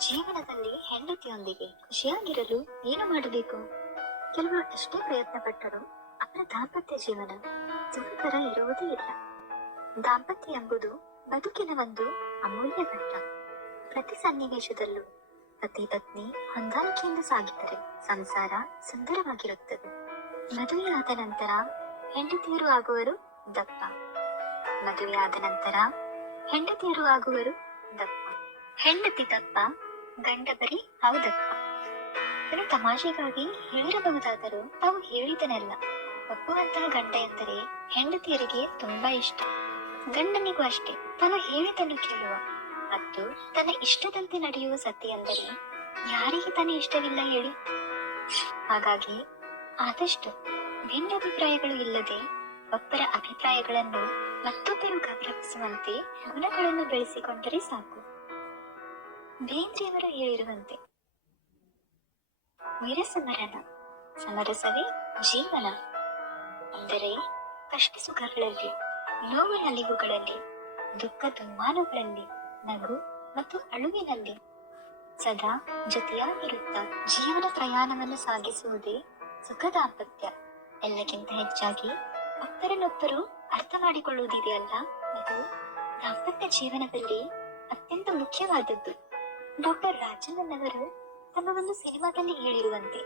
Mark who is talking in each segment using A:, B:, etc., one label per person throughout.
A: ಜೀವನದಲ್ಲಿ ಹೆಂಡತಿಯೊಂದಿಗೆ ಖುಷಿಯಾಗಿರಲು ಏನು ಮಾಡಬೇಕು? ಕೆಲವರು ಎಷ್ಟೇ ಪ್ರಯತ್ನ ಪಟ್ಟರೂ ಅವರ ದಾಂಪತ್ಯ ಜೀವನ ಸುಖಕರ ಇರುವುದೇ ಇಲ್ಲ. ದಾಂಪತ್ಯ ಎಂಬುದು ಬದುಕಿನ ಒಂದು ಅಮೂಲ್ಯ ಘಟ್ಟ. ಪ್ರತಿ ಸನ್ನಿವೇಶದಲ್ಲೂ ಪತಿ ಪತ್ನಿ ಹೊಂದಾಣಿಕೆಯಿಂದ ಸಾಗಿದರೆ ಸಂಸಾರ ಸುಂದರವಾಗಿರುತ್ತದೆ. ಮದುವೆಯಾದ ನಂತರ ಹೆಂಡತಿಯರು ಆಗುವರು ದಪ್ಪ. ಮದುವೆಯಾದ ನಂತರ ಹೆಂಡತಿಯರು ಆಗುವರು ದಪ್ಪ. ಹೆಂಡತಿ ದಪ್ಪ ಗಂಡ ಬರೀ ಹೌದಪ್ಪ ತಮಾಷೆಗಾಗಿ ಹೇಳಿರಬಹುದಾದರೂ ತಾವು ಹೇಳಿದನೆಲ್ಲ. ಒಪ್ಪುವಂತಹ ಗಂಡ ಎಂದರೆ ಹೆಂಡತಿಯರಿಗೆ ತುಂಬಾ ಇಷ್ಟ. ಗಂಡನಿಗೂ ಅಷ್ಟೇ. ತಾನು ಹೇಳಿದನ್ನು ಕೇಳುವ. ಮತ್ತು ತನ್ನ ಇಷ್ಟದಂತೆ ನಡೆಯುವ ಸತಿ ಎಂದರೆ ಯಾರಿಗೆ ತಾನೇ ಇಷ್ಟವಿಲ್ಲ ಹೇಳಿ? ಹಾಗಾಗಿ ಆದಷ್ಟು ಭಿನ್ನಾಭಿಪ್ರಾಯಗಳು ಇಲ್ಲದೆ ಒಬ್ಬರ ಅಭಿಪ್ರಾಯಗಳನ್ನು ಮತ್ತೊಬ್ಬರು ಗೌರವಿಸುವಂತೆ ಗುಣಗಳನ್ನು ಬೆಳೆಸಿಕೊಂಡರೆ ಸಾಕು. ಬೇಂದ್ರೆಯವರು ಹೇಳಿರುವಂತೆ. ವಿರಸಮರಣ ಸಮರಸವೇ ಜೀವನ. ಅಂದರೆ ಕಷ್ಟ ಸುಖಗಳಲ್ಲಿ, ನೋವು ನಲಿವುಗಳಲ್ಲಿ ದುಃಖ ದುಮ್ಮಾನಗಳಲ್ಲಿ ನಗು ಮತ್ತು ಅಳುವಿನಲ್ಲಿ. ಸದಾ ಜೊತೆಯಾಗಿರುತ್ತಾ ಜೀವನ ಪ್ರಯಾಣವನ್ನು ಸಾಗಿಸುವುದೇ ಸುಖ ದಾಂಪತ್ಯ ಎಲ್ಲಕ್ಕಿಂತ ಹೆಚ್ಚಾಗಿ ಒಬ್ಬರನ್ನೊಬ್ಬರು ಅರ್ಥ ಮಾಡಿಕೊಳ್ಳುವುದಿದೆಯಲ್ಲ ಅದು ದಾಂಪತ್ಯ ಜೀವನದಲ್ಲಿ ಅತ್ಯಂತ ಮುಖ್ಯವಾದದ್ದು. ಡಾಕ್ಟರ್ ರಾಜಣ್ಣ ಅವರು ತಮ್ಮ ಒಂದು ಸಿನಿಮಾದಲ್ಲಿ ಹೇಳಿರುವಂತೆ.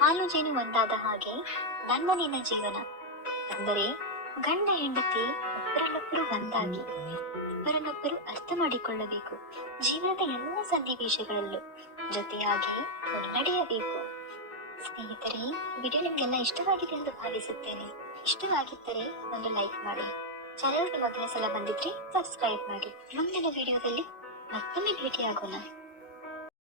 A: ಹಾಲು ಜೇನು ಒಂದಾದ ಹಾಗೆ ನನ್ನ ನಿನ್ನ ಜೀವನ. ಅಂದರೆ ಗಂಡ ಹೆಂಡತಿ ಒಬ್ಬರನ್ನೊಬ್ಬರು ಒಂದಾಗಿ ಒಬ್ಬರನ್ನೊಬ್ಬರು ಅರ್ಥ ಮಾಡಿಕೊಳ್ಳಬೇಕು. ಜೀವನದ ಎಲ್ಲ ಸನ್ನಿವೇಶಗಳಲ್ಲೂ ಜೊತೆಯಾಗಿ ಮುನ್ನಡೆಯಬೇಕು ಸ್ನೇಹಿತರೆ ವಿಡಿಯೋ ನಿಮಗೆಲ್ಲ ಇಷ್ಟವಾಗಿದೆ ಎಂದು ಭಾವಿಸುತ್ತೇನೆ. ಇಷ್ಟವಾಗಿದ್ದರೆ ಒಂದು ಲೈಕ್ ಮಾಡಿ. ಚಾನೆಲ್ ಮೊದಲ ಸಲ ಬಂದಿದ್ರೆ ಸಬ್ಸ್ಕ್ರೈಬ್ ಮಾಡಿ. ಮುಂದಿನ ವಿಡಿಯೋದಲ್ಲಿ रक्कम ही भेटियागो ना